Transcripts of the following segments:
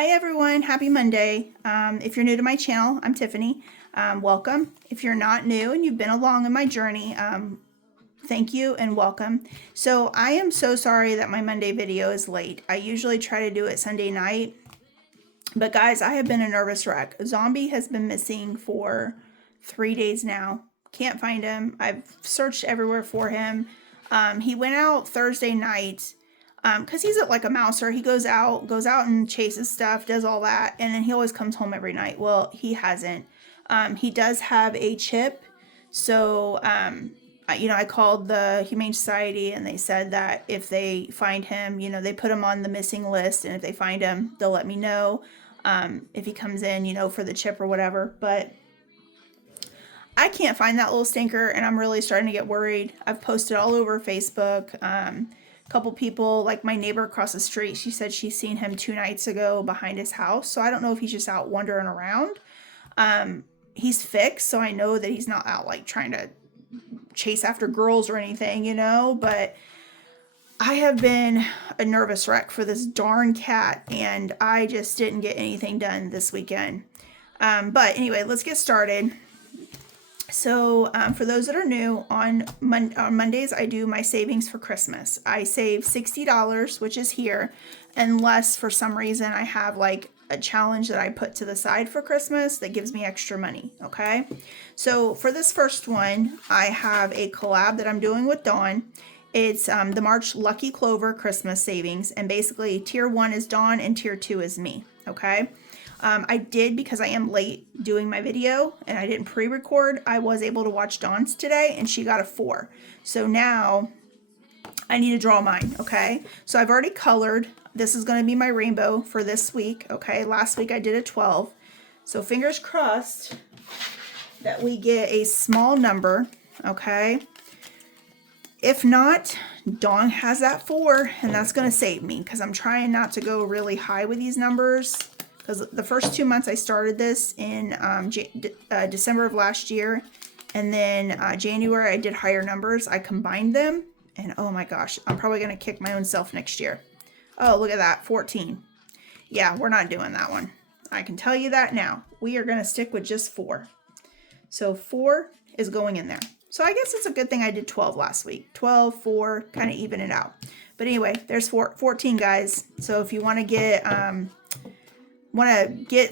Hi everyone, happy Monday. If you're new to my channel, I'm Tiffany. Welcome. If you're not new and you've been along in my journey, thank you and welcome. So I am so sorry that my Monday video is late. I usually try to do it Sunday night, but guys, I have been a nervous wreck. Zombie has been missing for 3 days now. Can't find him. I've searched everywhere for him. He went out Thursday night. Because he's like a mouser. He goes out and chases stuff, does all that, and then he always comes home every night. Well, he hasn't. He does have a chip, so I called the Humane Society, and they said that if they find him, they put him on the missing list, and if they find him, they'll let me know if he comes in, for the chip or whatever. But I can't find that little stinker, and I'm really starting to get worried. I've posted all over Facebook. Couple people, like my neighbor across the street, she said she's seen him 2 nights ago behind his house. So I don't know if he's just out wandering around. He's fixed, so I know that he's not out like trying to chase after girls or anything, but I have been a nervous wreck for this darn cat, and I just didn't get anything done this weekend. But anyway, let's get started. So for those that are new, on Mondays, I do my savings for Christmas. I save $60, which is here, unless for some reason I have like a challenge that I put to the side for Christmas that gives me extra money, okay? So for this first one, I have a collab that I'm doing with Dawn. It's the March Lucky Clover Christmas Savings, and basically tier 1 is Dawn and tier 2 is me, okay? I did, because I am late doing my video and I didn't pre-record, I was able to watch Dawn's today and she got a 4. So now I need to draw mine, okay? So I've already colored. This is going to be my rainbow for this week, okay? Last week I did a 12. So fingers crossed that we get a small number, okay? If not, Dawn has that 4, and that's going to save me, because I'm trying not to go really high with these numbers. Because the first 2 months I started this in December of last year, and then January I did higher numbers. I combined them, and oh my gosh, I'm probably going to kick my own self next year. Oh, look at that, 14. Yeah, we're not doing that one. I can tell you that now. We are going to stick with just 4. So 4 is going in there. So I guess it's a good thing I did 12 last week. 12, 4, kind of even it out. But anyway, there's 14, guys. So if you want to get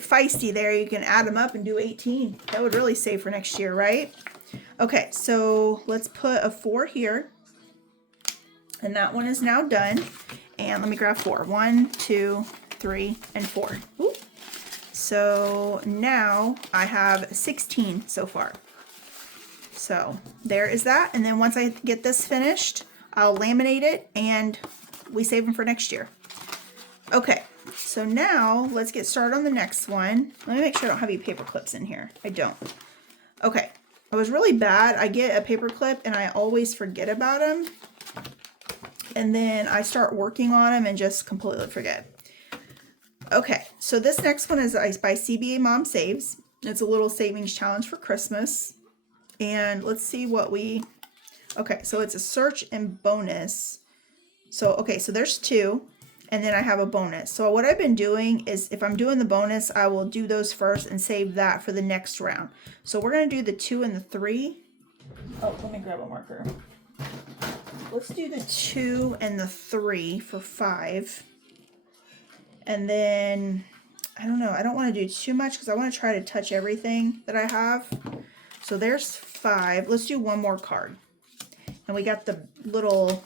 feisty there, you can add them up and do 18. That would really save for next year, right? Okay, so let's put a 4 here, and that one is now done. And let me grab 4. 1, 2, 3, and 4. Ooh. So now I have 16 so far. So there is that. And then once I get this finished, I'll laminate it and we save them for next year. Okay. So now let's get started on the next one. Let me make sure I don't have any paper clips in here. I don't. Okay. I was really bad. I get a paper clip and I always forget about them. And then I start working on them and just completely forget. Okay. So this next one is by CBA Mom Saves. It's a little savings challenge for Christmas. And let's see what okay. So it's a search and bonus. So, okay. So there's 2. And then I have a bonus. So what I've been doing is, if I'm doing the bonus, I will do those first and save that for the next round. So we're going to do the 2 and the 3. Oh, let me grab a marker. Let's do the 2 and the 3 for 5. And then, I don't know. I don't want to do too much because I want to try to touch everything that I have. So there's 5. Let's do one more card. And we got the little,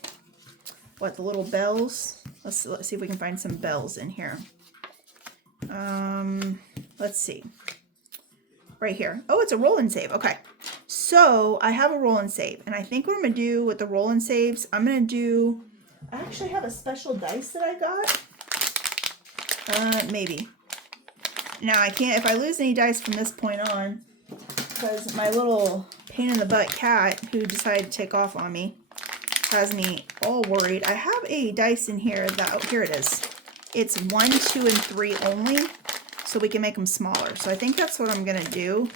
the little bells. Let's see if we can find some bells in here. Let's see. Right here. Oh, it's a roll and save. Okay. So I have a roll and save. And I think what I'm going to do with the roll and saves, I actually have a special dice that I got. Maybe. Now I can't, if I lose any dice from this point on, because my little pain in the butt cat who decided to take off on me has me all worried. I have a dice in here here it is. It's 1, 2, and 3 only, so we can make them smaller. So I think that's what I'm gonna do.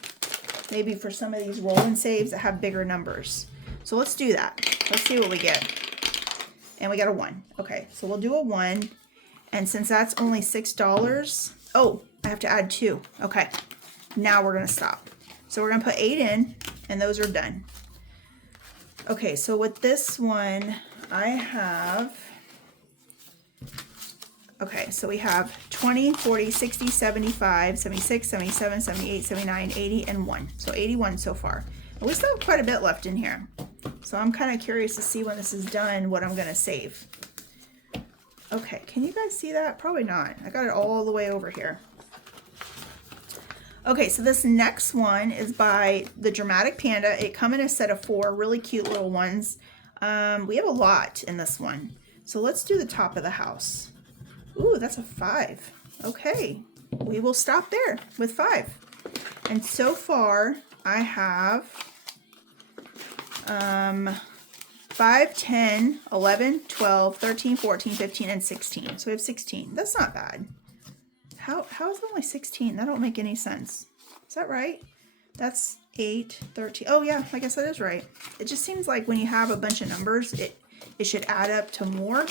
Maybe for some of these roll and saves that have bigger numbers. So let's do that. Let's see what we get. And we got a 1. Okay, so we'll do a 1. And since that's only $6, oh, I have to add 2. Okay, now we're gonna stop. So we're gonna put 8 in, and those are done. Okay, so with this one, I have, okay, so we have 20, 40, 60, 75, 76, 77, 78, 79, 80, and 1. So 81 so far. And we still have quite a bit left in here. So I'm kind of curious to see when this is done, what I'm gonna save. Okay, can you guys see that? Probably not. I got it all the way over here. Okay, so this next one is by the Dramatic Panda. It come in a set of 4 really cute little ones. We have a lot in this one. So let's do the top of the house. Ooh, that's a 5. Okay, we will stop there with 5. And so far, I have 5, 10, 11, 12, 13, 14, 15, and 16. So we have 16. That's not bad. How is it only 16? That don't make any sense. Is that right? That's 8, 13. Oh yeah, I guess that is right. It just seems like when you have a bunch of numbers, it should add up to more,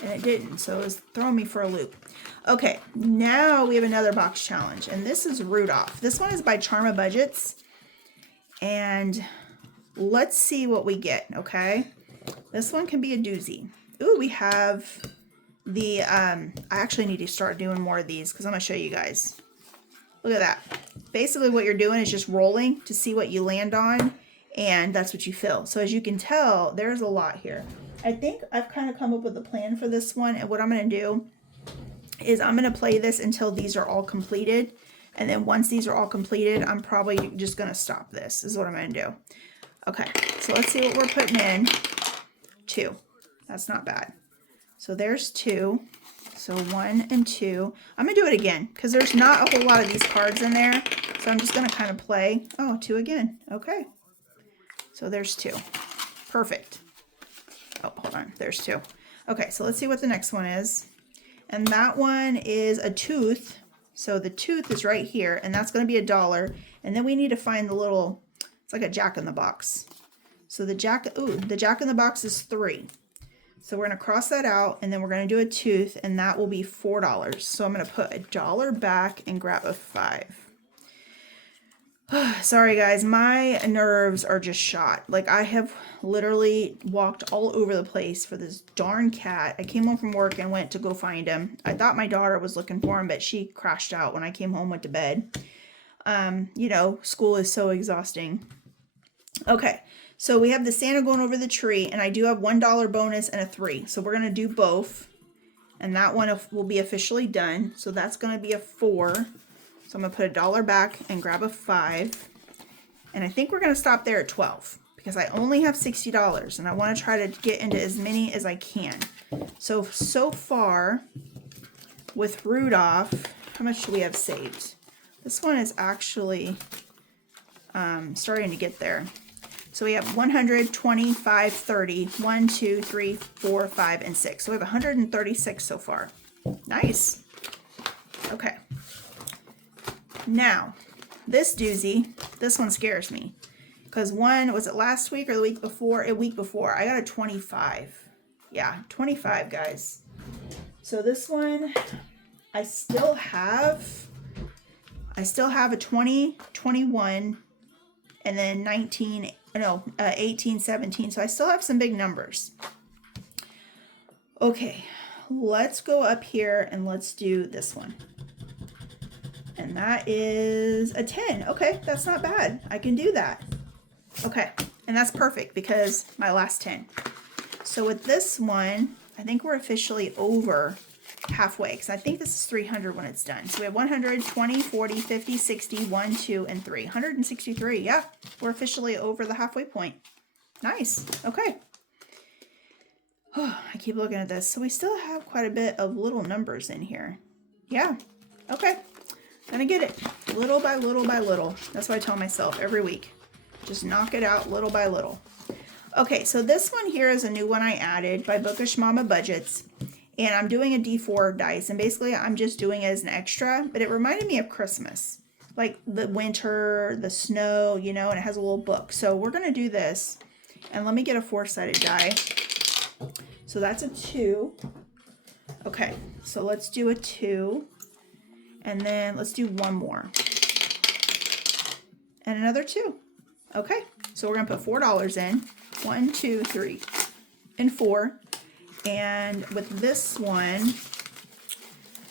and it didn't. So it was throwing me for a loop. Okay, now we have another box challenge, and this is Rudolph. This one is by Charma Budgets, and let's see what we get, okay? This one can be a doozy. Ooh, we have the, I actually need to start doing more of these because I'm going to show you guys. Look at that. Basically what you're doing is just rolling to see what you land on, and that's what you fill. So as you can tell, there's a lot here. I think I've kind of come up with a plan for this one, and what I'm going to do is I'm going to play this until these are all completed, and then once these are all completed, I'm probably just going to stop this, is what I'm going to do. Okay, so let's see what we're putting in. 2. That's not bad. So there's 2. So 1 and 2. I'm going to do it again because there's not a whole lot of these cards in there. So I'm just going to kind of play. Oh, 2 again. Okay. So there's 2. Perfect. Oh, hold on. There's 2. Okay, so let's see what the next one is. And that one is a tooth. So the tooth is right here, and that's going to be $1. And then we need to find the little, it's like a jack in the box. So the jack in the box is 3. So we're going to cross that out, and then we're going to do a tooth, and that will be $4. So I'm going to put $1 back and grab a 5. Sorry guys, my nerves are just shot. Like, I have literally walked all over the place for this darn cat. I came home from work and went to go find him. I thought my daughter was looking for him, but she crashed out when I came home, went to bed. You know, school is so exhausting. Okay, so we have the Santa going over the tree, and I do have $1 bonus and a 3. So we're going to do both, and that one will be officially done. So that's going to be a 4. So I'm going to put $1 back and grab a 5. And I think we're going to stop there at 12 because I only have $60, and I want to try to get into as many as I can. So far with Rudolph, how much do we have saved? This one is actually starting to get there. So we have 100, 25, 30, 1, 2, 3, 4, 5, and 6. So we have 136 so far. Nice. Okay. Now, this doozy, this one scares me. Because one, was it last week or the week before? A week before. I got a 25. Yeah, 25, guys. So this one, I still have a 20, 21, and then 19, no, 18, 17. So I still have some big numbers. Okay, let's go up here and let's do this one. And that is a 10. Okay, that's not bad. I can do that. Okay, and that's perfect because my last 10. So with this one, I think we're officially over halfway because I think this is 300 when it's done. So we have 100, 20, 40, 50, 60, 1, 2, and 3. 163. Yeah, we're officially over the halfway point. Nice. Okay. Oh, I keep looking at this. So we still have quite a bit of little numbers in here. Yeah. Okay. Gonna get it little by little by little. That's what I tell myself every week. Just knock it out little by little. Okay, so this one here is a new one I added by Bookish Mama Budgets. And I'm doing a D4 dice. And basically I'm just doing it as an extra. But it reminded me of Christmas. Like the winter, the snow, you know, and it has a little book. So we're gonna do this. And let me get a 4-sided die. So that's a 2. Okay, so let's do a 2. And then let's do one more. And another 2. Okay, so we're going to put $4 in. 1, 2, 3, and 4. And with this one,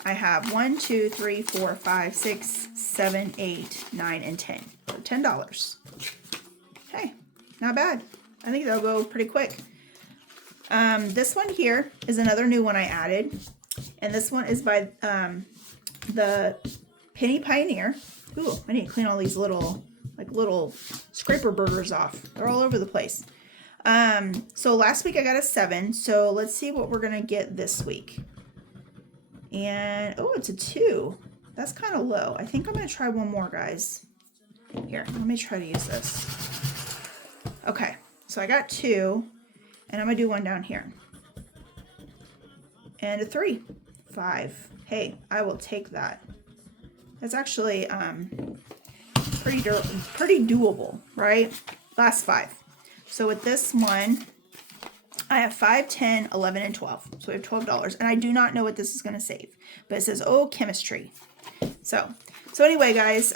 I have 1, 2, 3, 4, 5, 6, 7, 8, 9, and 10. So $10. Okay, not bad. I think that'll go pretty quick. This one here is another new one I added. And this one is by the Penny Pioneer. Ooh, I need to clean all these little scraper burgers off. They're all over the place. So last week I got a 7. So let's see what we're going to get this week. And, oh, it's a 2. That's kind of low. I think I'm going to try one more, guys. Here, let me try to use this. Okay, so I got 2. And I'm going to do one down here. And a 3. 5. Hey, I will take that. That's actually pretty doable, right? Last 5. So with this one, I have 5, 10, 11, and 12. So we have $12. And I do not know what this is going to save. But it says, oh, chemistry. So anyway, guys,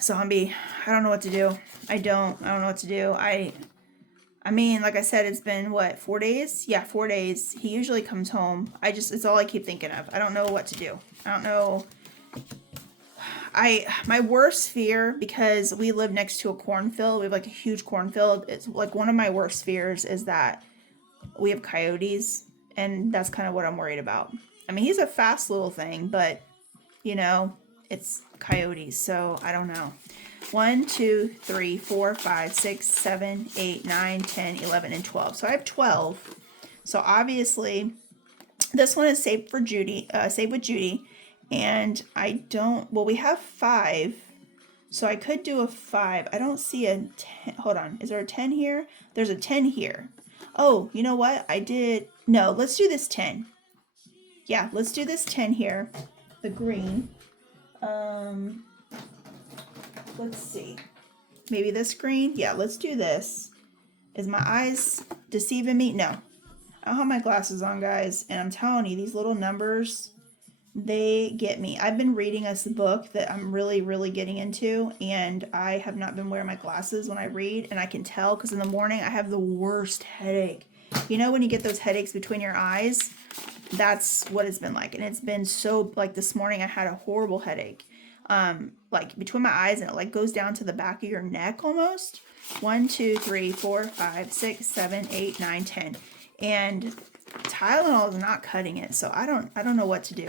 zombie, I don't know what to do. I don't know what to do. I mean, like I said, it's been, what, 4 days? Yeah, 4 days. He usually comes home. It's all I keep thinking of. I don't know what to do. I don't know. My worst fear, because we live next to a cornfield, we have like a huge cornfield. It's like one of my worst fears is that we have coyotes, and that's kind of what I'm worried about. I mean, he's a fast little thing, but you know, it's coyotes, so I don't know. 1, 2, 3, 4, 5, 6, 7, 8, 9, 10, 11, and 12. So I have 12. So obviously, this one is saved for Judy, saved with Judy. And I don't, well, we have 5. So I could do a 5. I don't see a 10. Hold on. Is there a 10 here? There's a 10 here. Oh, you know what? No, let's do this 10. Yeah, let's do this 10 here. The green. Let's see. Maybe this green? Yeah, let's do this. Is my eyes deceiving me? No. I don't have my glasses on, guys. And I'm telling you, these little numbers, they get me. I've been reading a book that I'm really, really getting into, and I have not been wearing my glasses when I read, and I can tell because in the morning I have the worst headache. You know when you get those headaches between your eyes? That's what it's been like. And it's been so, like this morning I had a horrible headache. Like between my eyes, and it like goes down to the back of your neck almost. 1, 2, 3, 4, 5, 6, 7, 8, 9, 10. And Tylenol is not cutting it, so I don't know what to do.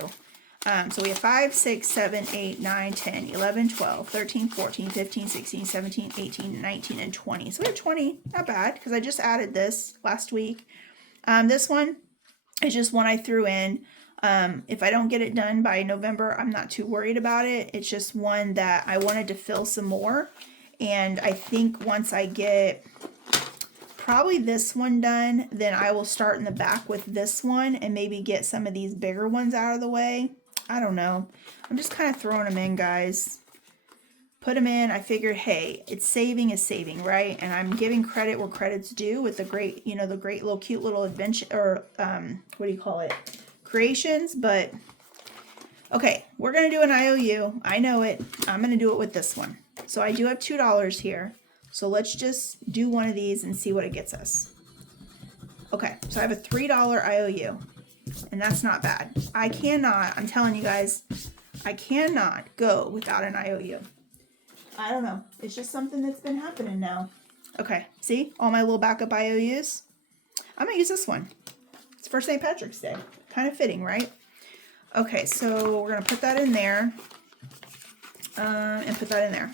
So we have 5, 6, 7, 8, 9, 10, 11, 12, 13, 14, 15, 16, 17, 18, 19, and 20. So we have 20. Not bad, because I just added this last week. This one is just one I threw in. If I don't get it done by November, I'm not too worried about it. It's just one that I wanted to fill some more. And I think once I get probably this one done, then I will start in the back with this one and maybe get some of these bigger ones out of the way. I don't know. I'm just kind of throwing them in, guys. Put them in. I figured, hey, it's saving is saving, right? And I'm giving credit where credit's due with the great, you know, the great little cute little adventure, or what do you call it? Creations. But okay, we're going to do an IOU. I know it. I'm going to do it with this one. So I do have $2 here. So let's just do one of these and see what it gets us. Okay, so I have a $3 IOU. And that's not bad. I cannot, I'm telling you guys, I cannot go without an IOU. I don't know. It's just something that's been happening now. Okay, see? All my little backup IOUs. I'm going to use this one. It's for St. Patrick's Day. Kind of fitting, right? Okay, so we're going to put that in there. And put that in there.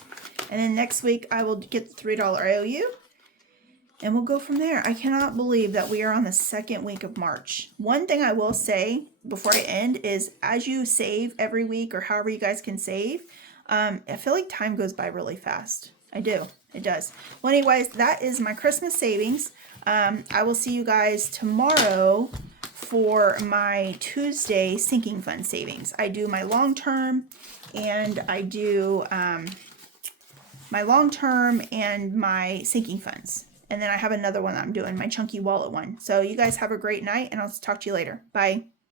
And then next week, I will get the $3 IOU. And we'll go from there. I cannot believe that we are on the 2nd week of March. One thing I will say before I end is as you save every week or however you guys can save, I feel like time goes by really fast. I do. It does. Well, anyways, that is my Christmas savings. I will see you guys tomorrow for my Tuesday sinking fund savings. I do my long-term and I do my long-term and my sinking funds. And then I have another one that I'm doing, my chunky wallet one. So you guys have a great night, and I'll talk to you later. Bye.